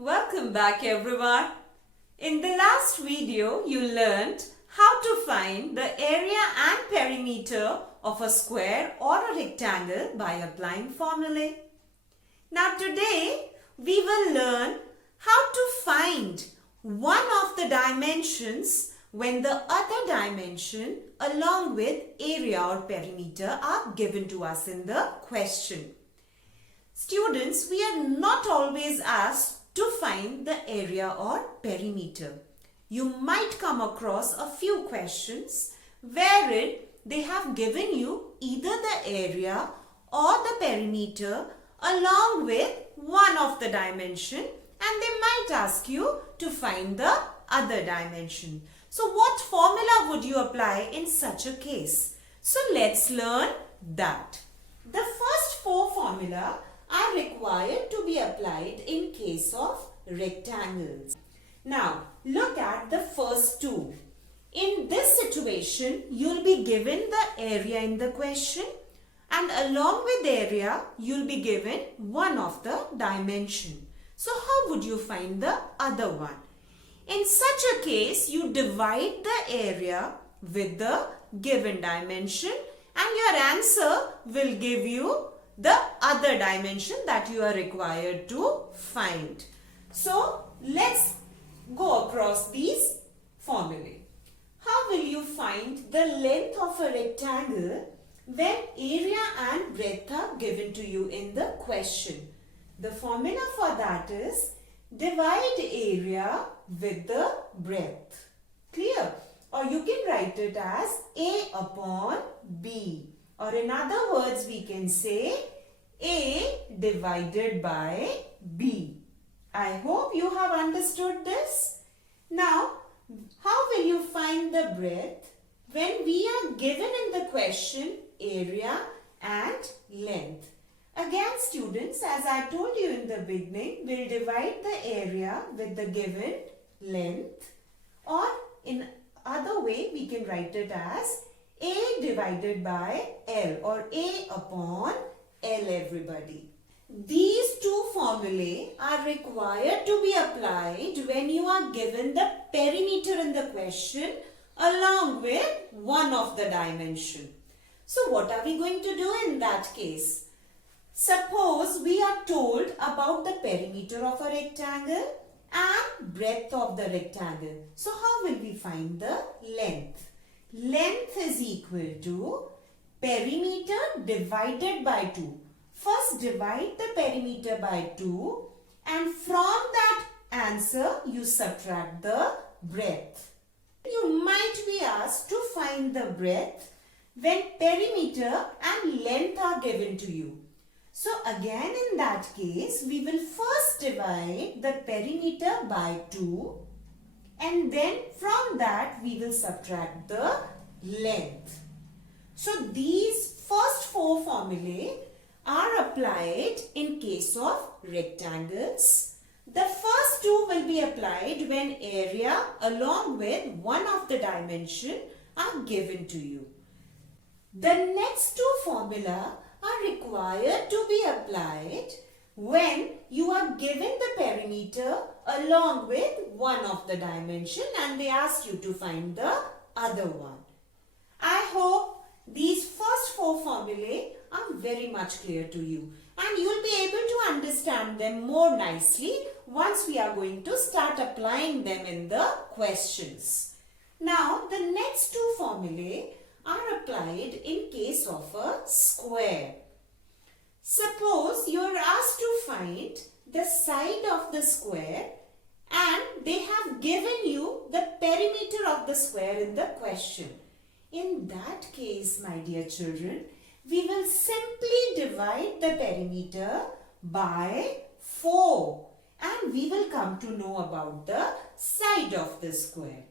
Welcome back everyone. In the last video you learned how to find the area and perimeter of a square or a rectangle by applying formulae. Now today we will learn how to find one of the dimensions when the other dimension along with area or perimeter are given to us in the question. Students, we are not always asked to find the area or perimeter. You might come across a few questions wherein they have given you either the area or the perimeter along with one of the dimension, and they might ask you to find the other dimension. So what formula would you apply in such a case? So let's learn that. The first four formula are required to be applied in case of rectangles. Now, look at the first two. In this situation, you'll be given the area in the question, and along with area, you'll be given one of the dimension. So, how would you find the other one? In such a case, you divide the area with the given dimension, and your answer will give you the other dimension that you are required to find. So, let's go across these formulae. How will you find the length of a rectangle when area and breadth are given to you in the question? The formula for that is divide area with the breadth. Clear? Or you can write it as A upon B. Or in other words, we can say A divided by B. I hope you have understood this. Now, how will you find the breadth when we are given in the question area and length? Again, students, as I told you in the beginning, we'll divide the area with the given length, or in other way, we can write it as A divided by L, or A upon L, everybody. These two formulae are required to be applied when you are given the perimeter in the question along with one of the dimension. So what are we going to do in that case? Suppose we are told about the perimeter of a rectangle and breadth of the rectangle. So how will we find the length? Length is equal to perimeter divided by 2. First divide the perimeter by 2, and from that answer you subtract the breadth. You might be asked to find the breadth when perimeter and length are given to you. So again in that case, we will first divide the perimeter by 2, and then from that we will subtract the length. So these first four formulae are applied in case of rectangles. The first two will be applied when area along with one of the dimension are given to you. The next two formula are required to be applied when you are given the perimeter along with one of the dimension and they ask you to find the other one. I hope these first four formulae are very much clear to you, and you will be able to understand them more nicely once we are going to start applying them in the questions. Now, the next two formulae are applied in case of a square. Suppose you are asked to find the side of the square and they have given you the perimeter of the square in the question. In that case, my dear children, we will simply divide the perimeter by 4 and we will come to know about the side of the square.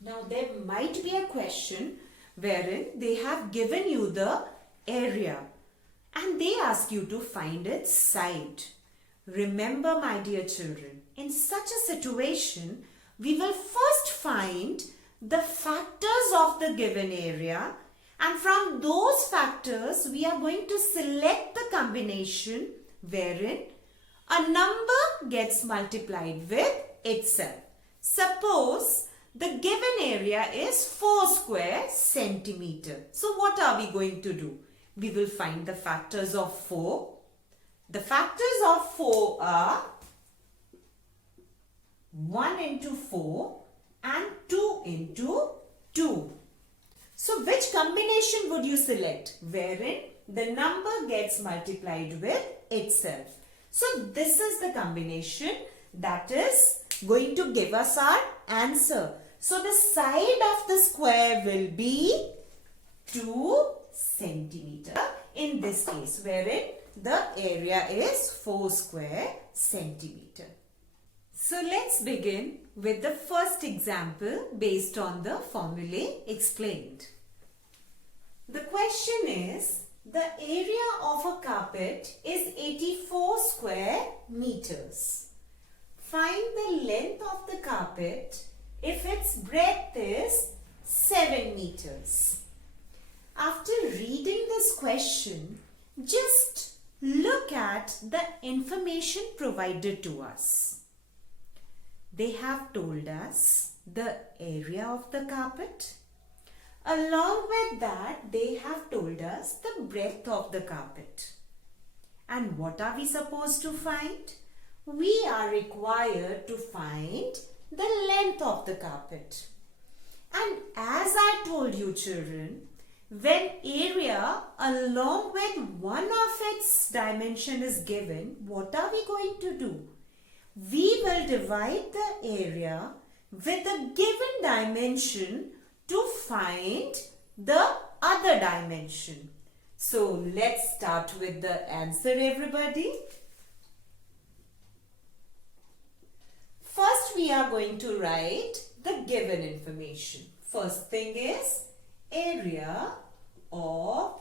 Now there might be a question wherein they have given you the area and they ask you to find its side. Remember, my dear children, in such a situation, we will first find the factors of the given area, and from those factors we are going to select the combination wherein a number gets multiplied with itself. Suppose the given area is 4 square centimeter. So what are we going to do? We will find the factors of 4. The factors of 4 are 1 into 4 and 2 into 2. So which combination would you select wherein the number gets multiplied with itself? So this is the combination that is going to give us our answer. So the side of the square will be 2 centimeter in this case, wherein the area is 4 square centimeter. So let's begin with the first example based on the formulae explained. The question is, the area of a carpet is 84 square meters. Find the length of the carpet if its breadth is 7 meters. After reading this question, just look at the information provided to us. They have told us the area of the carpet. Along with that, they have told us the breadth of the carpet. And what are we supposed to find? We are required to find the length of the carpet. And as I told you children, when area along with one of its dimension is given, what are we going to do? We will divide the area with the given dimension to find the other dimension. So let's start with the answer, everybody. First, we are going to write the given information. First thing is area of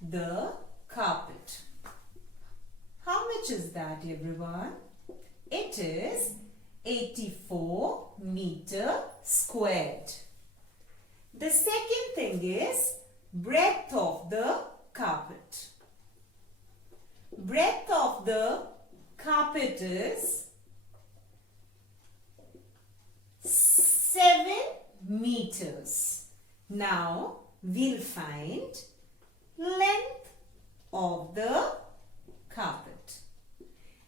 the carpet. How much is that, everyone? It is 84 meter squared. The second thing is breadth of the carpet. Breadth of the carpet is 7 meters. Now we'll find length of the carpet.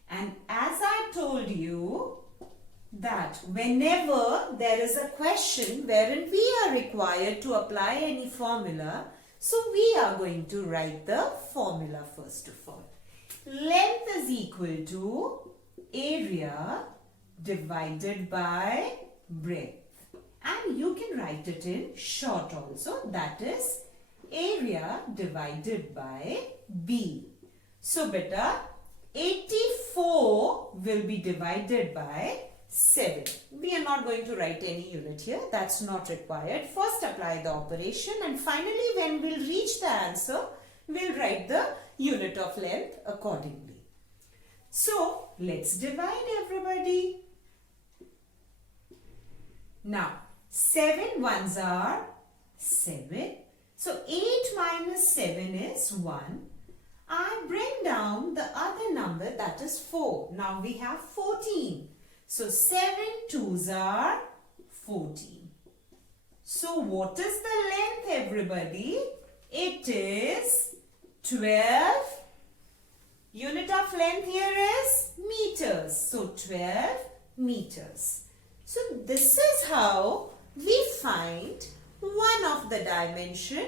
And as I told you that whenever there is a question wherein we are required to apply any formula, so we are going to write the formula first of all. Length is equal to area divided by breadth. And you can write it in short also, that is area divided by B. So beta, 84 will be divided by 7. We are not going to write any unit here, that's not required. First apply the operation and finally when we'll reach the answer, we'll write the unit of length accordingly. So let's divide, everybody. Now 7 ones are 7. So 8 minus 7 is 1. I bring down the other number, that is 4. Now we have 14. So 7 twos are 14. So what is the length, everybody? It is 12. Unit of length here is meters. So 12 meters. So this is how we find one of the dimension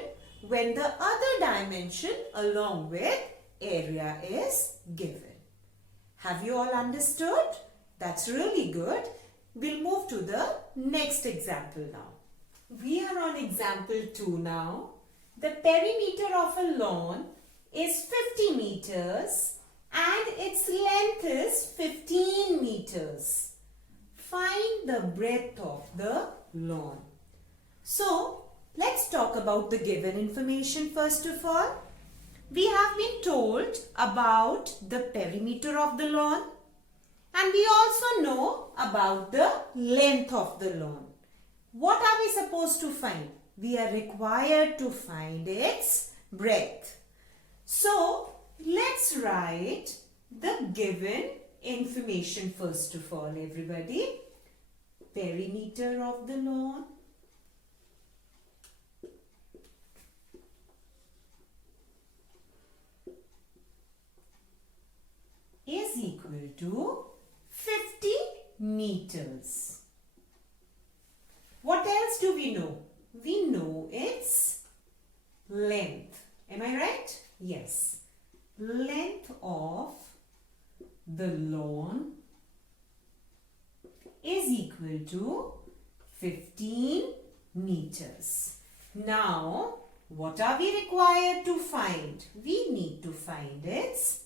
when the other dimension along with area is given. Have you all understood? That's really good. We'll move to the next example now. We are on example 2 now. The perimeter of a lawn is 50 meters and its length is 15 meters. Find the breadth of the lawn. So, let's talk about the given information first of all. We have been told about the perimeter of the lawn and we also know about the length of the lawn. What are we supposed to find? We are required to find its breadth. So, let's write the given information first of all, everybody. Perimeter of the lawn is equal to 50 meters. What else do we know? We know its length. Am I right? Yes. Length of the lawn is equal to 15 meters. Now, what are we required to find? We need to find its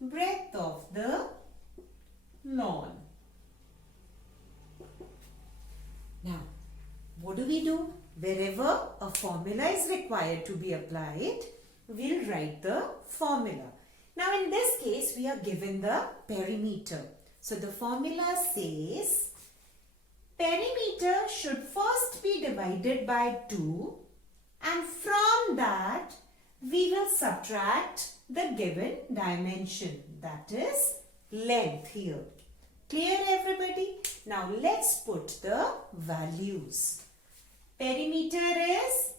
breadth of the lawn. Now, what do? Wherever a formula is required to be applied, we'll write the formula. Now, in this case, we are given the perimeter. So, the formula says, perimeter should first be divided by 2, and from that, we will subtract the given dimension, that is length here. Clear, everybody? Now, let's put the values. Perimeter is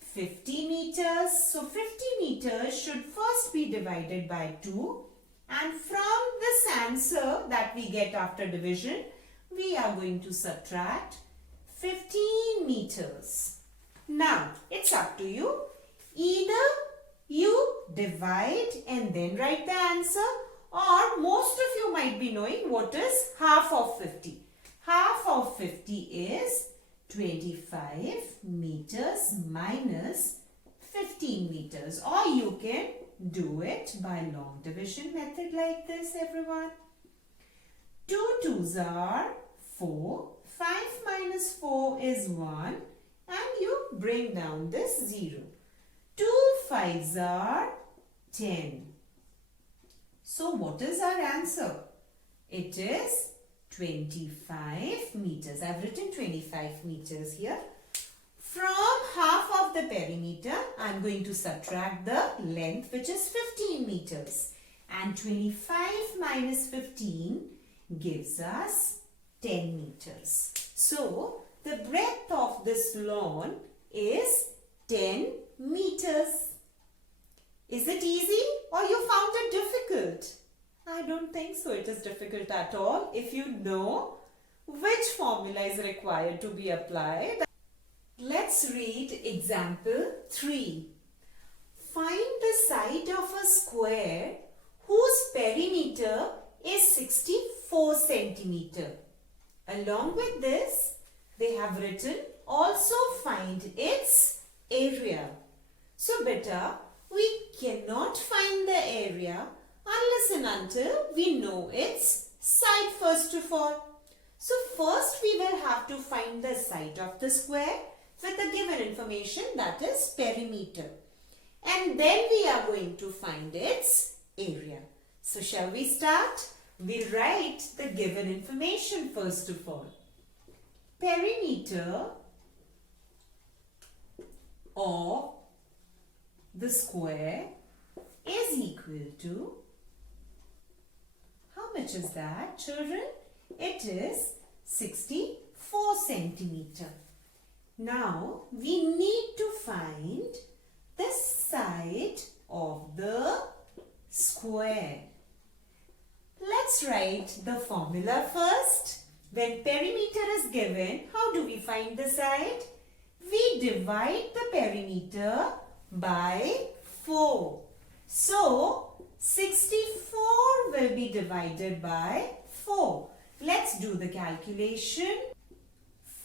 50 meters. So, 50 meters should first be divided by 2. And from this answer that we get after division, we are going to subtract 15 meters. Now, it's up to you. Either you divide and then write the answer, or most of you might be knowing what is half of 50. Half of 50 is 25 meters minus 15 meters. Or you can do it by long division method like this, everyone. 2 2s are 4. 5 minus 4 is 1. And you bring down this 0. 2 5s are 10. So what is our answer? It is 25 meters. I've written 25 meters here. From half of the perimeter, I'm going to subtract the length, which is 15 meters. And 25 minus 15 gives us 10 meters. So, the breadth of this lawn is 10 meters. Is it easy or you found it difficult? I don't think so. It is difficult at all if you know which formula is required to be applied. Let's read example 3. Find the side of a square whose perimeter is 64 centimeter. Along with this, they have written also find its area. So beta, we cannot find the area unless and until we know its side first of all. So first we will have to find the side of the square with the given information, that is perimeter. And then we are going to find its area. So shall we start? We'll write the given information first of all. Perimeter of the square is equal to, how much is that, children? It is 64 centimeter. Now, we need to find the side of the square. Let's write the formula first. When perimeter is given, how do we find the side? We divide the perimeter by 4. So, 64 will be divided by 4. Let's do the calculation.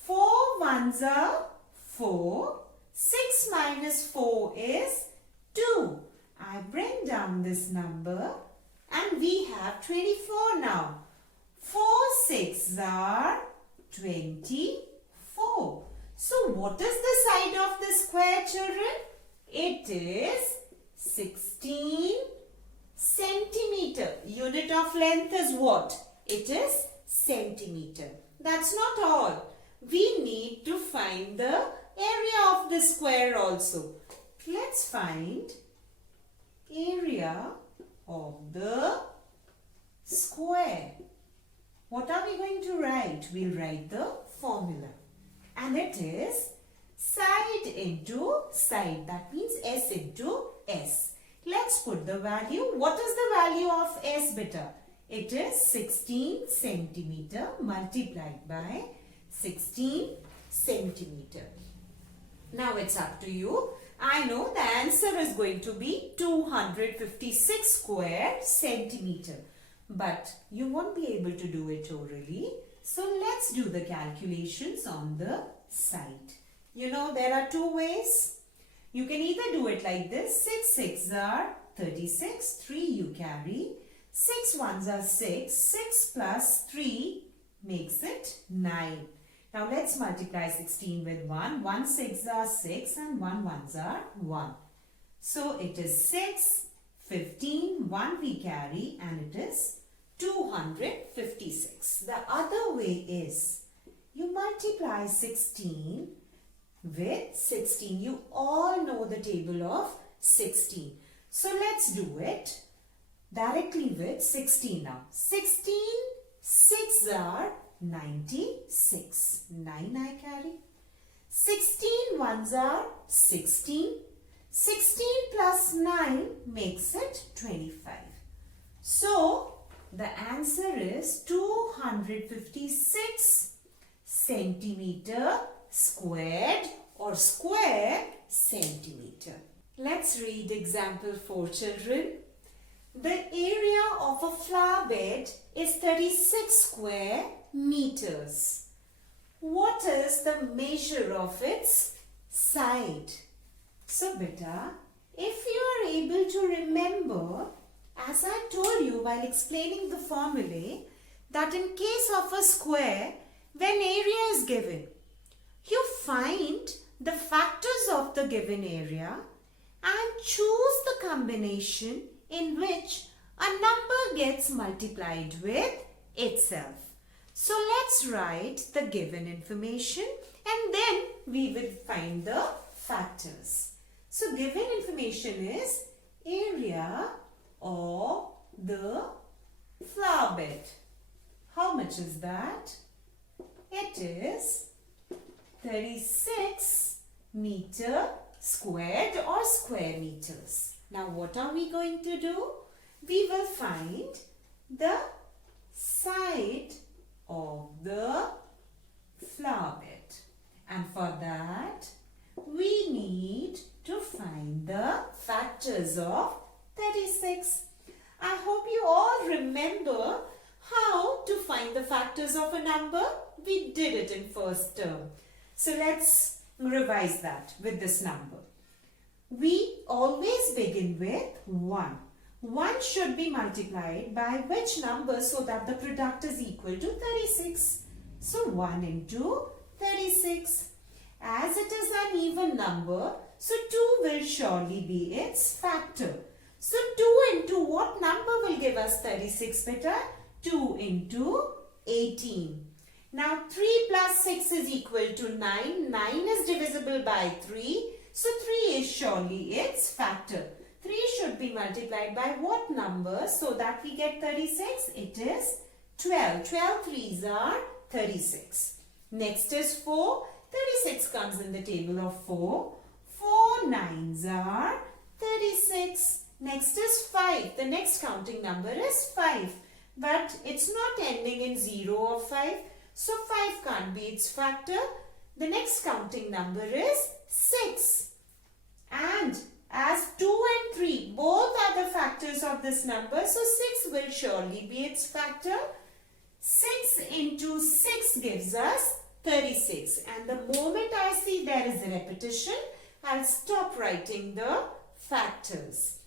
4 ones are 4. 6 minus 4 is 2. I bring down this number and we have 24 now. 4 6s are 24. So what is the side of the square, children? It is 16 centimeter. Unit of length is what? It is centimeter. That's not all. We need to find the area of the square also. Let's find area of the square. What are we going to write? We'll write the formula. And it is side into side. That means S into S. Let's put the value. What is the value of S, beta? It is 16 centimeter multiplied by 16 centimeter. Now it's up to you. I know the answer is going to be 256 square centimeter. But you won't be able to do it orally. So let's do the calculations on the side. You know there are two ways. You can either do it like this. 6 6s are 36. 3 you carry. 6 1s are 6. 6 plus 3 makes it 9. Now let's multiply 16 with 1. 1 6s are 6 and 1 1s are 1. So it is 6, 15, 1 we carry and it is 256. The other way is you multiply 16 with 16. You all know the table of 16. So let's do it directly with 16 now. 16, 6 are 96. 9 I carry. 16 ones are 16. 16 plus 9 makes it 25. So the answer is 256 centimeter squared or square centimeter. Let's read example 4, children. The area of a flower bed is 36 square meters. What is the measure of its side? So beta, if you are able to remember, as I told you while explaining the formulae, that in case of a square, when area is given, you find the factors of the given area and choose the combination in which a number gets multiplied with itself. So let's write the given information and then we will find the factors. So given information is area of the flower bed. How much is that? It is 36 meter squared or square meters. Now what are we going to do? We will find the side of the flower bed. And for that, we need to find the factors of 36. I hope you all remember how to find the factors of a number. We did it in first term. So let's revise that with this number. We always begin with 1. 1 should be multiplied by which number so that the product is equal to 36. So 1 into 36. As it is an even number, so 2 will surely be its factor. So 2 into what number will give us 36 beta? 2 into 18. Now 3 plus 6 is equal to 9. 9 is divisible by 3. So 3 is surely its factor. 3 should be multiplied by what number so that we get 36? It is 12. 12 3s are 36. Next is 4. 36 comes in the table of 4. 4 9s are 36. Next is 5. The next counting number is 5. But it's not ending in 0 or 5. So 5 can't be its factor. The next counting number is 6. And as 2 and 3 both are the factors of this number, so 6 will surely be its factor. 6 into 6 gives us 36. And the moment I see there is a repetition, I'll stop writing the factors.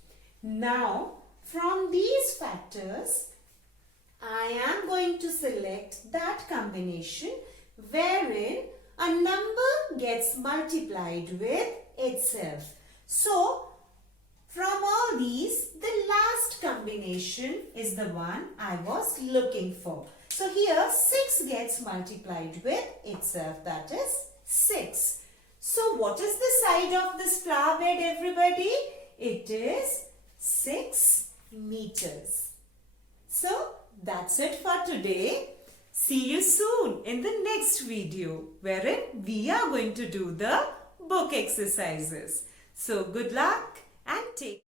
Now, from these factors, I am going to select that combination wherein a number gets multiplied with itself. So, from all these, the last combination is the one I was looking for. So, here 6 gets multiplied with itself, that is 6. So, what is the side of this flower bed, everybody? It is 6 meters. So, That's it for today. See you soon in the next video wherein we are going to do the book exercises. So good luck and take